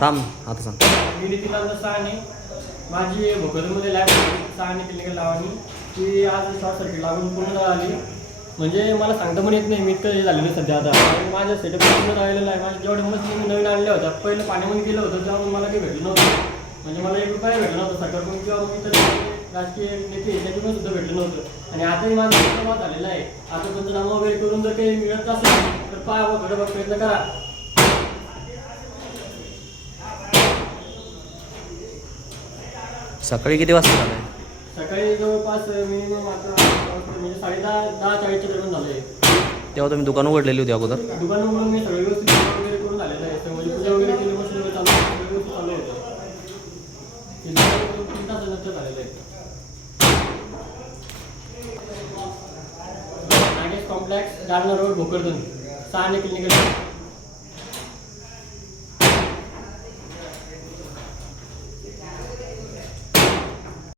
थांब आता सांग. मी नितीला साने माझी भोकरमध्ये लॅब साने क्लिनिकल लावणी ती आज शॉर्ट सर्किट लागून पूर्ण झाली. म्हणजे मला सांगता पण येत नाही मी इतकं हे झालेलं नाही सध्या. आता माझ्या सेटअप पूर्ण राहिलेलं आहे. माझ्या जेवढे मशीन मी नवीन आणल्या होत्या पहिलं पाण्यामध्ये गेलं होतं तेव्हा मला काही भेटलं नव्हतं. म्हणजे मला 1 रुपया भेटलं नव्हतं सरकारकडून किंवा मग इतर राजकीय नेते त्याच्याकडून सुद्धा भेटलं नव्हतं. आणि आताही माझा प्रवास झालेला आहे. आता तुमचं नाव वगैरे करून जर काही मिळत असेल तर पहा व थोडं प्रयत्न करा. सकाळी किती वाजता झालं आहे? सकाळी जवळपास मिनिमम आता म्हणजे 10:40च्या दरम्यान झालं आहे. तेव्हा तुम्ही दुकान उघडलेली होती अगोदर? दुकान उघडून मी सगळं व्यवस्थित वगैरे करून झालेलं आहे. म्हणजे पूजा वगैरे केली मशीन वगैरे चालू व्यवस्थित चालू होतं. 3 तासानंतर झालेलं आहे. Nagesh complex Gardner road Bhokardan Sane clinical.